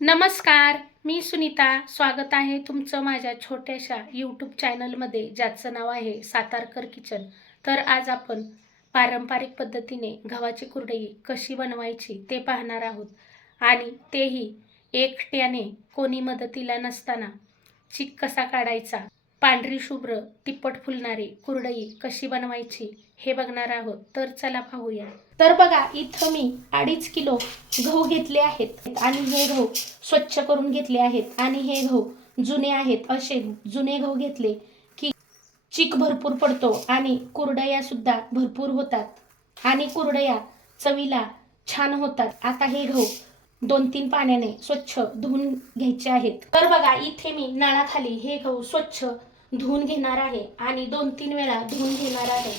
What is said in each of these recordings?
नमस्कार मी सुनीता. स्वागत आहे तुमचं माझ्या छोट्याशा यूट्यूब चॅनलमध्ये ज्याचं नाव आहे सातारकर किचन. तर आज आपण पारंपरिक पद्धतीने गव्हाची कुरडई कशी बनवायची ते पाहणार आहोत. आणि तेही एकट्याने कोणी मदतीला नसताना चिक कसा काढायचा पांढरी शुभ्र तिप्पट फुलणारी कुरडई कशी बनवायची हे बघणार आहोत. तर चला पाहूया. तर बघा इथं मी अडीच किलो गहू घेतले आहेत आणि हे गहू स्वच्छ करून घेतले आहेत आणि हे गहू जुने आहेत. असे जुने गहू घेतले की चीक भरपूर पडतो आणि कुरडया सुद्धा भरपूर होतात आणि कुरडया चवीला छान होतात. आता हे गहू दोन तीन पाण्याने स्वच्छ धुवून घ्यायचे आहेत. तर बघा इथे मी नळाखाली हे गहू स्वच्छ धुवून घेणार आहे आणि दोन तीन वेळा धुवून घेणार आहे.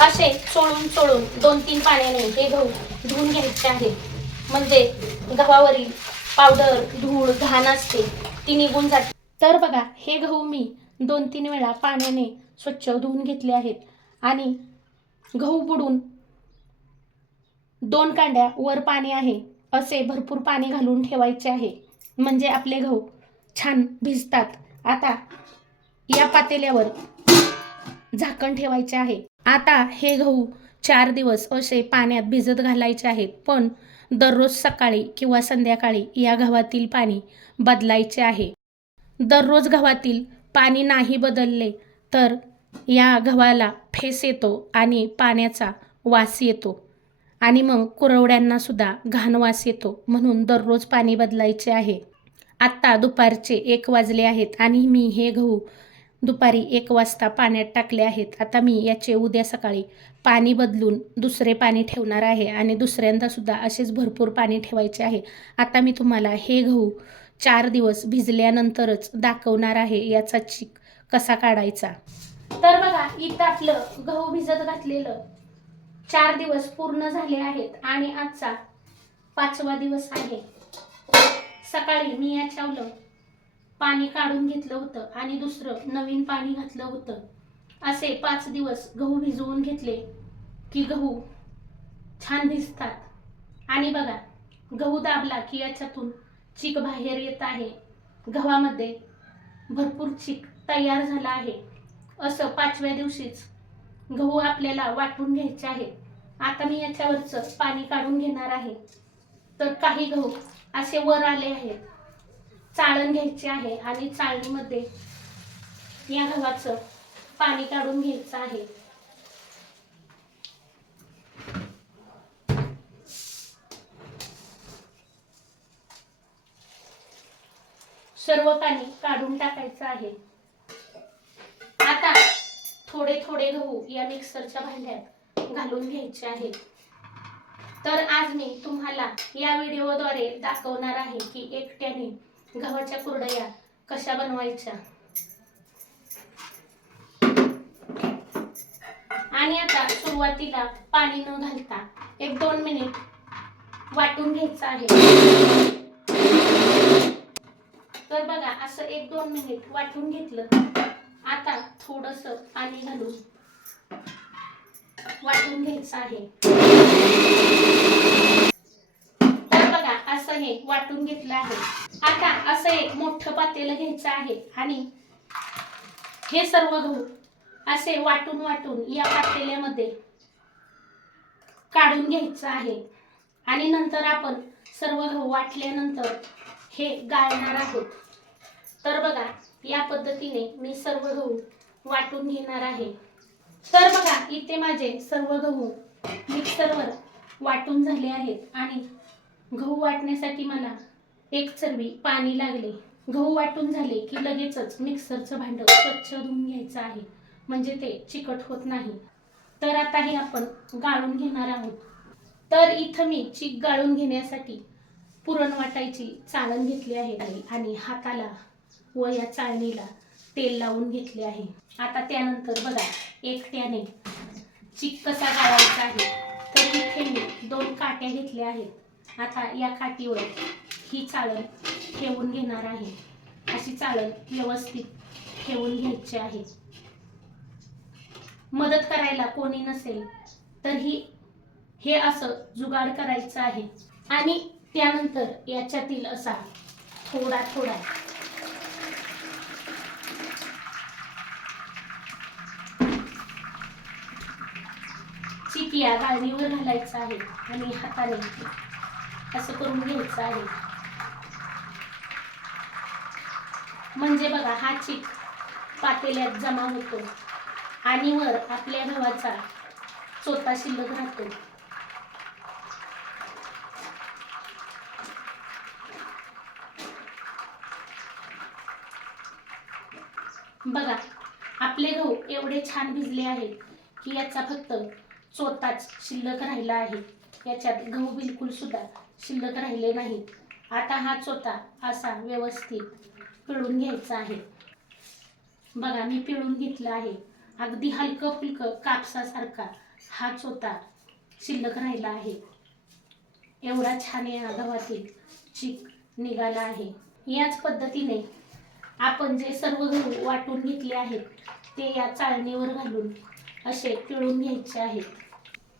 असे चोळून चोळून दोन तीन पाण्याने हे गहू धुवून घ्यायचे आहे. म्हणजे गव्हावरील पावडर धूळ घाण असते ती निघून जाते. तर बघा हे गहू मी दोन तीन वेळा पाण्याने स्वच्छ धुवून घेतले आहेत. आणि गहू बुडून दोन कांड्या वर पाणी आहे असे भरपूर पाणी घालून ठेवायचे आहे. म्हणजे आपले गहू छान भिजतात. आता या पातेल्यावर झाकण ठेवायचे आहे. आता हे गहू चार दिवस असे पाण्यात भिजत घालायचे आहेत. पण दररोज सकाळी किंवा संध्याकाळी या गव्हातील पाणी बदलायचे आहे. दररोज गव्हातील पाणी नाही बदलले तर या गव्हाला फेस येतो आणि पाण्याचा वास येतो. आणि मग कुरवड्यांना सुद्धा घाणवास येतो म्हणून दररोज पाणी बदलायचे आहे. आत्ता दुपारचे एक वाजले आहेत आणि मी हे गहू दुपारी एक वाजता पाण्यात टाकले आहेत. आता मी याचे उद्या सकाळी पाणी बदलून दुसरे पाणी ठेवणार आहे आणि दुसऱ्यांदा सुद्धा असेच भरपूर पाणी ठेवायचे आहे. आता मी तुम्हाला हे गहू चार दिवस भिजल्यानंतरच दाखवणार आहे याचा चिक कसा काढायचा. तर बघा इथं आपलं गहू भिजत घातलेलं चार दिवस पूर्ण झाले आहेत आणि आजचा पाचवा दिवस आहे. सकाळी मी याच्यावलं पाणी काढून घेतलं होतं आणि दुसरं नवीन पाणी घातलं होतं. असे पाच दिवस गहू भिजवून घेतले की गहू छान भिजतात. आणि बघा गहू दाबला की याच्यातून चीक बाहेर येत आहे. गव्हामध्ये भरपूर चीक तयार झाला आहे. असं पाचव्या दिवशीच गहू आपल्याला वाटून घ्यायचे आहे. आता मी याच्यावरचं पाणी काढून घेणार आहे. तर काही गहू असे वर आले आहेत. चाळण घ्यायचे आहे आणि चाळणीमध्ये या गव्हाचं पाणी काढून घ्यायचं आहे. सर्व पाणी काढून टाकायचं आहे. थोडे थोडे गहू या मिक्सरच्या भांड्यात घालून घ्यायचे आहेत. तर आज मी तुम्हाला या व्हिडिओद्वारे दाखवणार आहे की एकट्याने गव्हाच्या कुरडया कशा बनवायच्या. आणि आता सुरुवातीला पाणी न घालता एक दोन मिनिट वाटून घ्यायचं आहे. तर बघा असं एक दोन मिनिट वाटून घेतलं. आता थोडस पाणी घालून वाटून घ्यायचं आहे. तर बघा असं हे वाटून घेतलं आहे. आता असं एक मोठं पातेलं घ्यायचं आहे आणि हे सर्व गहू असे वाटून वाटून या पातेल्यामध्ये काढून घ्यायचं आहे. आणि नंतर आपण सर्व गहू वाटल्यानंतर हे गाळणार आहोत. तर बघा या पद्धतीने मी सर्व गहू वाटून घेणार आहे. तर बघा इथे माझे सर्व गहू मिक्सरवर वाटून झाले आहेत आणि गहू वाटण्यासाठी मला एक चरबी पाणी लागले. गहू वाटून झाले की लगेचच मिक्सरचं भांडं स्वच्छ धुवून घ्यायचं आहे. म्हणजे ते चिकट होत नाही. तर आता हे आपण गाळून घेणार आहोत. तर इथं मी चीक गाळून घेण्यासाठी पुरण वाटायची चाळण घेतली आहे आणि हाताला व या चाळणीला तेल लावून घेतले आहे. आता त्यानंतर बघा एकट्याने चिक कसा गाळायचा आहे तर इथे मी दोन काट्या घेतल्या आहेत. आता या काठीवर ही चाळण ठेवून घेणार आहे. अशी चाळण व्यवस्थित ठेवून घ्यायची आहे. मदत करायला कोणी नसेल तर ही हे असं जुगाड करायचं आहे. आणि त्यानंतर याच्यातील असा थोडा थोडा चिकिया गाळणीवर घालायचं आहे आणि हाताने असं करून घ्यायचं आहे. म्हणजे बघा हा चिक पातेल्यात जमा होतो आणि वर आपल्या गव्हाचा चोथा शिल्लक राहतो. बघा आपले गहू एवढे छान भिजले आहेत की याचा फक्त स्वतःच शिल्लक राहिला आहे. याच्यात गहू बिलकुल सुद्धा शिल्लक राहिले नाही. आता हा चोथा असा व्यवस्थित पिळून घ्यायचा आहे. बघा मी पिळून घेतला आहे. अगदी हलकं फुलकं कापसासारखा हा चोथा शिल्लक राहिला आहे. एवढा छान या गव्हातील चीक निघाला आहे. याच पद्धतीने आपण जे सर्व गहू वाटून घेतले आहेत ते या चाळणीवर घालून असे पिळून घ्यायचे आहेत.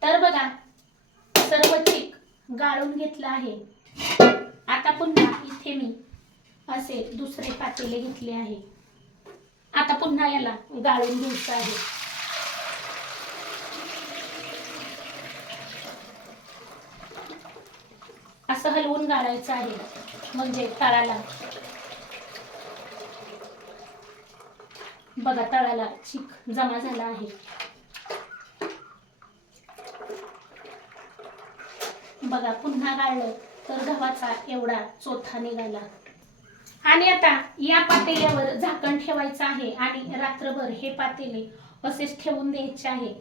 तर बघा सर्व चीक गाळून घेतलं आहे. आता पुन्हा इथे मी असे दुसरे पातेले घेतले आहे. आता पुन्हा याला गाळून घ्यायचं आहे. असं हलवून गाळायचं आहे म्हणजे तळाला. बघा तळाला चीक जमा झाला आहे. बघा पुन्हा गाळलं तर गव्हाचा एवढा चोथा निघाला. आणि आता या पातेल्यावर झाकण ठेवायचं आहे आणि रात्रभर हे पातेले असेच ठेवून द्यायचे आहे.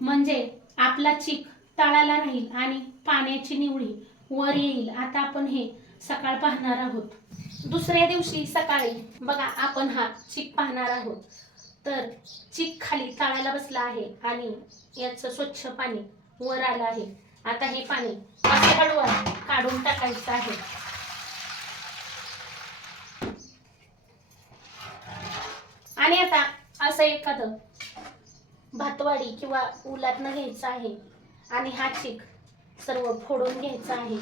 म्हणजे आपला चीक तळाला राहील आणि पाण्याची निवळी वर येईल. आता आपण हे सकाळ पाहणार आहोत. दुसऱ्या दिवशी सकाळी बघा आपण हा चीक पाहणार आहोत. तर चीक खाली तळाला बसला आहे आणि याचं स्वच्छ पाणी वर आलं आहे. आता हे पाणी असे हळूहळू काढून टाकायचं आहे. आणि आता असं एखादं भातवाडी किंवा उलातनं घ्यायचं आहे आणि हा चिक सर्व फोडून घ्यायचा आहे.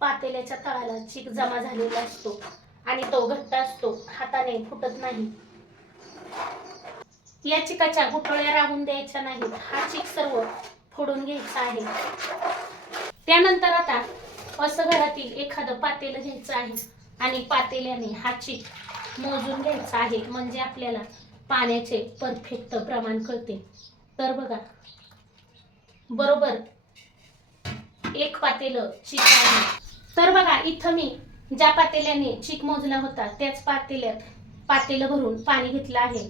पातेल्याच्या तळाला चिक जमा झालेला असतो आणि तो घट्ट असतो हाताने फुटत नाही. या चिकाच्या गुठळ्या राहून द्यायच्या नाहीत. हा चिक सर्व फोडून घ्यायचं आहे. त्यानंतर आता असं घरातील एखादं पातेलं घ्यायचं आहे आणि पातेल्याने हा मोजून घ्यायचा आहे. म्हणजे आपल्याला पाण्याचे परफेक्ट प्रमाण कळते. तर बघा बरोबर एक पातेलं चीक आहे. तर बघा इथं मी ज्या पातेल्याने चीक मोजला होता त्याच पातेल्यात पातेलं भरून पाणी घेतलं आहे.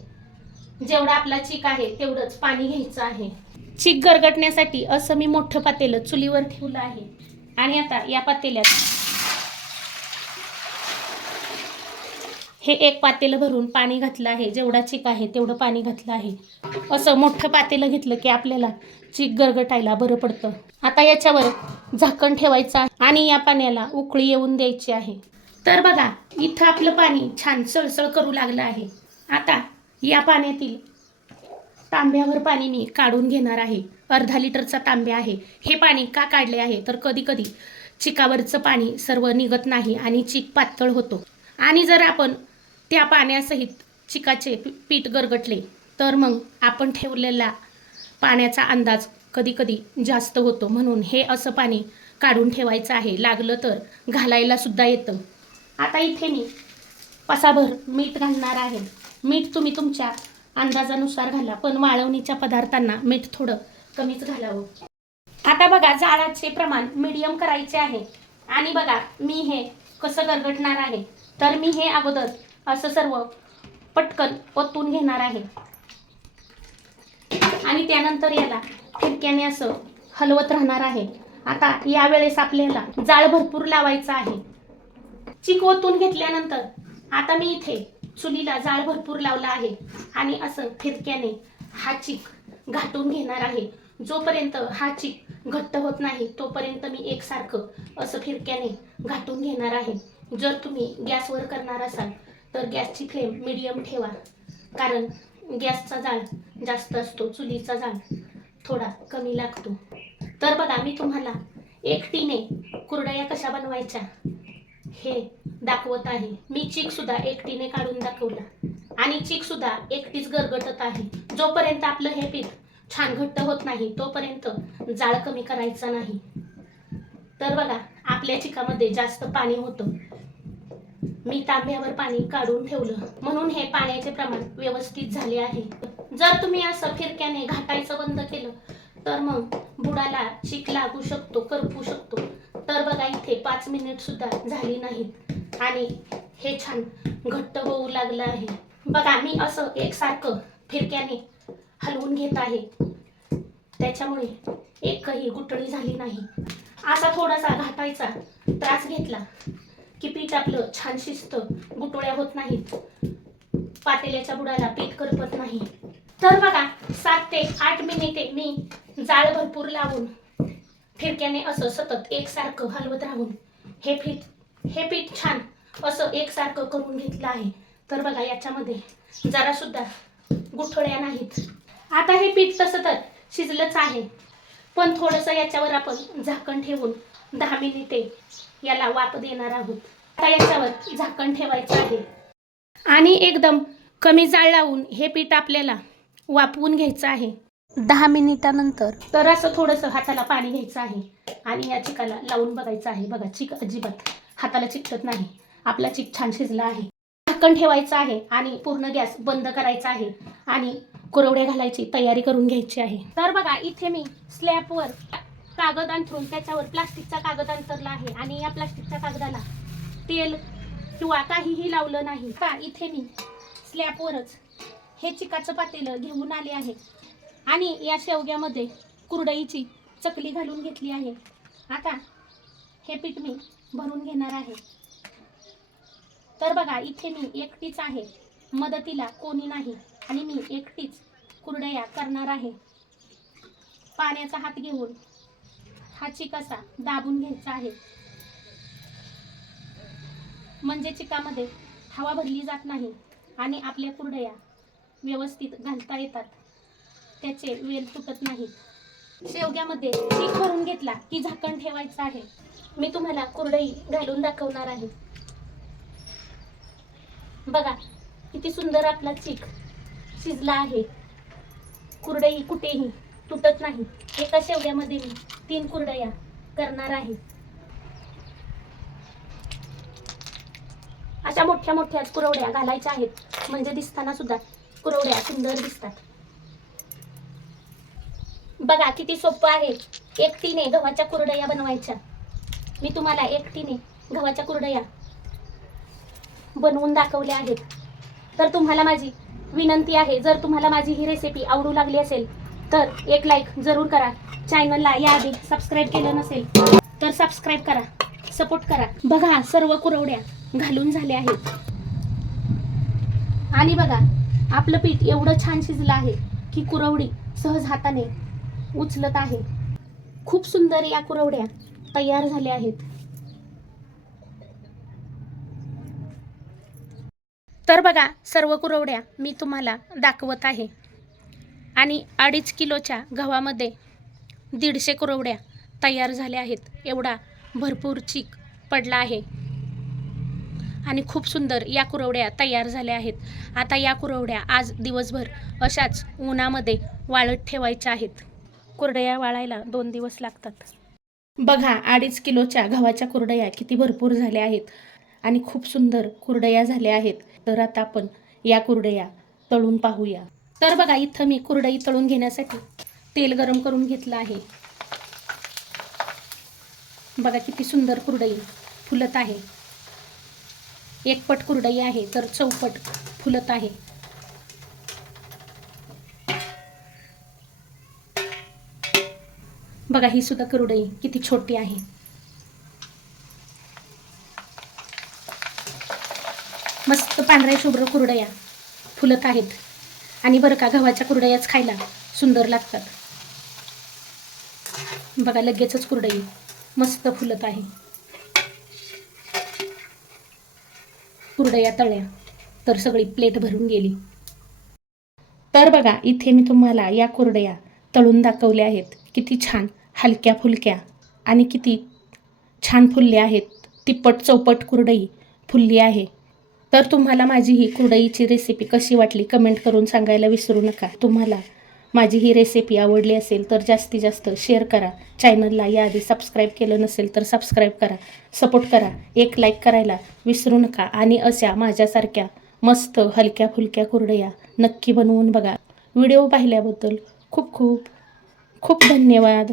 जेवढा आपला चीक आहे तेवढंच पाणी घ्यायचं आहे. चीक गरगटण्यासाठी असं मी मोठं पातेलं चुलीवर ठेवलं आहे. आणि आता या पातेल्यात हे एक पातेलं भरून पाणी घातलं आहे. जेवढा चिक आहे तेवढं पाणी घातलं आहे. असं मोठं पातेलं घेतलं की आपल्याला चीक गरगटायला बरं पडतं. आता याच्यावर झाकण ठेवायचं आहे आणि या पाण्याला उकळी येऊन द्यायची आहे. तर बघा इथं आपलं पाणी छान सळसळ करू लागलं आहे. आता या पाण्यातील तांब्यावर पाणी मी काढून घेणार आहे. अर्धा लिटरचा तांब्या आहे. हे पाणी का काढले आहे? तर कधी कधी चिकावरचं पाणी सर्व निघत नाही आणि चिक पातळ होतो. आणि जर आपण त्या पाण्यासहित चिकाचे पी- पीठ गरगटले तर मग आपण ठेवलेला पाण्याचा अंदाज कधी कधी जास्त होतो. म्हणून हे असं पाणी काढून ठेवायचं आहे. लागलं तर घालायला सुद्धा येतं. आता इथे मी पसाभर मीठ घालणार आहे. मीठ तुम्ही तुमच्या अंदाजानुसार घाला पण वाळवणीच्या पदार्थांना मीठ थोडं कमीच घालावं. आता बघा जाळाचे प्रमाण मीडियम करायचे आहे. आणि बघा मी हे कसं गरगटणार आहे. तर मी हे अगोदर असं सर्व पटकन ओतून घेणार आहे. आणि त्यानंतर याला फिरक्याने असं हलवत राहणार आहे. आता यावेळेस आपल्याला जाळ भरपूर लावायचं आहे. चिक ओतून घेतल्यानंतर आता मी इथे चुलीला जाळ भरपूर लावला आहे. आणि असं फिरक्याने हा चिक घाटून घेणार आहे. जोपर्यंत हा चिक घट्ट होत नाही तोपर्यंत मी एकसारखं असं फिरक्याने घाटून घेणार आहे. जर तुम्ही गॅसवर करणार असाल तर गॅसची फ्लेम मिडियम ठेवा. कारण गॅसचा जाळ जास्त असतो चुलीचा जाळ थोडा कमी लागतो. तर बघा मी तुम्हाला एकटीने कुरडया कशा बनवायच्या हे दाखवत आहे. मी चीक सुद्धा एकटीने काढून दाखवला. आणि चीक सुद्धा एकटीच गरगटत आहे. जोपर्यंत आपलं हे पीठ छान घट्ट होत नाही तोपर्यंत जाळ कमी करायचा नाही. तर बघा आपल्या चिकामध्ये जास्त पाणी होतं. मी तांब्यावर पाणी काढून ठेवलं. म्हणून हे पाण्याचे प्रमाण व्यवस्थित झाले आहे. जर तुम्ही असं फिरक्याने घाटायचं बंद केलं तर मग बुडाला चीक लागू शकतो करपू शकतो. तर बघा इथे पाच मिनिट सुद्धा झाली नाहीत. आणि हे छान घट्ट होऊ लागलं आहे. बघा मी असं एकसारखं फिरक्याने हलवून घेत आहे. त्याच्यामुळे एकही गुटळी झाली नाही. असा थोडासा घाटायचा त्रास घेतला की पीठ आपलं छान शिजतं गुटोळ्या होत नाहीत. पातेल्याच्या बुडाला पीठ करपत नाही. तर बघा सात ते आठ मिनिटे मी जाळ भरपूर लावून फिरक्याने असं सतत एकसारखं हलवत राहून हे पीठ हे पीठ छान असं एकसारखं करून घेतलं आहे. तर बघा याच्यामध्ये जरा सुद्धा गुठळ्या नाहीत. आता हे पीठ तसं तर शिजलंच आहे. पण थोडंसं याच्यावर आपण झाकण ठेवून दहा मिनिटे याला वाफ देणार आहोत. आता याच्यावर झाकण ठेवायचं आहे. आणि एकदम कमी जाळ लावून हे पीठ आपल्याला वापवून घ्यायचं आहे. दहा मिनिटानंतर. तर असं थोडंसं हाताला पाणी घ्यायचं आहे आणि या चिकाला लावून बघायचं आहे. बघा चिक अजिबात हाताला चिकटत नाही. आपला चिक छान शिजला आहे. झाकण ठेवायचं आहे आणि पूर्ण गॅस बंद करायचा आहे आणि कुरवड्या घालायची तयारी करून घ्यायची आहे. तर बघा इथे मी स्लॅबवर कागद अंथरून त्याच्यावर प्लास्टिकचा कागद अंतरला आहे आणि या प्लास्टिकच्या कागदाला तेल किंवा काहीही लावलं नाही. का इथे मी स्लॅबवरच हे चिकाचं पातेलं घेऊन आले आहे. आणि या शेवग्यामध्ये कुरडईची चकली घालून घेतली आहे. आता हे पीठ मी भरून घेणार आहे. तर बघा इथे मी एकटीच आहे. मदतीला कोणी नाही आणि मी एकटीच कुरडया करणार आहे. पाण्याचा हात घेऊन हा चिकासा दाबून घ्यायचा आहे. म्हणजे चिकामध्ये हवा भरली जात नाही आणि आपल्या कुरडया व्यवस्थित घालता येतात. त्याचे वेल तुटत नाहीत. शेवग्यामध्ये पीक भरून घेतला की झाकण ठेवायचं आहे. मी तुम्हाला कुरडई घालून दाखवणार आहे. बघा किती सुंदर आपला चीक शिजला आहे. कुरडई कुठेही तुटत नाही. एका शेवग्यामध्ये मी तीन कुरडया करणार आहे. अशा मोठ्या मोठ्या कुरवड्या घालायच्या आहेत. म्हणजे दिसताना सुद्धा कुरवड्या सुंदर दिसतात. बघा किती सोपं आहे. एकटीने गव्हाच्या कुरडया बनवायच्या. मी तुम्हाला एकटीने गव्हाच्या कुरडया बनवून दाखवल्या आहेत. तर तुम्हाला माझी विनंती आहे जर तुम्हाला माझी ही रेसिपी आवडू लागली असेल तर एक लाईक जरूर करा. चॅनलला याआधी सबस्क्राईब केलं नसेल तर सबस्क्राईब करा सपोर्ट करा. बघा सर्व कुरवड्या घालून झाल्या आहेत. आणि बघा आपलं पीठ एवढं छान शिजलं आहे की कुरवडी सहज हाताने उचलत आहे. खूप सुंदर या कुरवड्या तयार झाल्या आहेत. तर बघा सर्व कुरवड्या मी तुम्हाला दाखवत आहे. आणि अडीच किलोच्या गव्हामध्ये दीडशे कुरवड्या तयार झाल्या आहेत. एवढा भरपूर चीक पडला आहे. आणि खूप सुंदर या कुरवड्या तयार झाल्या आहेत. आता या कुरवड्या आज दिवसभर अशाच उन्हामध्ये वाळत ठेवायच्या आहेत. कुरडया वाळायला दोन दिवस लागतात. बघा अडीच किलोच्या गव्हाच्या कुरडया किती भरपूर झाल्या आहेत आणि खूप सुंदर कुरडया झाल्या आहेत. तर आता आपण या कुरडया तळून पाहूया. तर बघा इथं मी कुरडई तळून घेण्यासाठी तेल गरम करून घेतलं आहे. बघा किती सुंदर कुरडई फुलत आहे. एक पट कुरडई आहे तर चौपट फुलत आहे. बघा ही सुद्धा कुरडई किती छोटी आहे. मस्त पांढऱ्या शुभ्र कुरडया फुलत आहेत. आणि बरं का गव्हाच्या कुरडयाच खायला सुंदर लागतात. बघा लगेचच कुरडई मस्त फुलत आहे. कुरडया तळ्या तर सगळी प्लेट भरून गेली. तर बघा इथे मी तुम्हाला या कुरडया तळून दाखवल्या आहेत. किती छान. हलक्या फुलक्या आणि किती छान फुलले आहेत. तिप्पट चौपट कुरडई फुलली आहे. तर तुम्हाला माझी ही कुरडईची रेसिपी कशी वाटली कमेंट करून सांगायला विसरू नका. तुम्हाला माझी ही रेसिपी आवडली असेल तर जास्तीत जास्त शेअर करा. चॅनलला याआधी सबस्क्राईब केलं नसेल तर सबस्क्राईब करा. सपोर्ट करा. एक लाईक करायला विसरू नका. आणि अशा माझ्यासारख्या मस्त हलक्या फुलक्या कुरडया नक्की बनवून बघा. व्हिडिओ पाहिल्याबद्दल खूप खूप खूप धन्यवाद.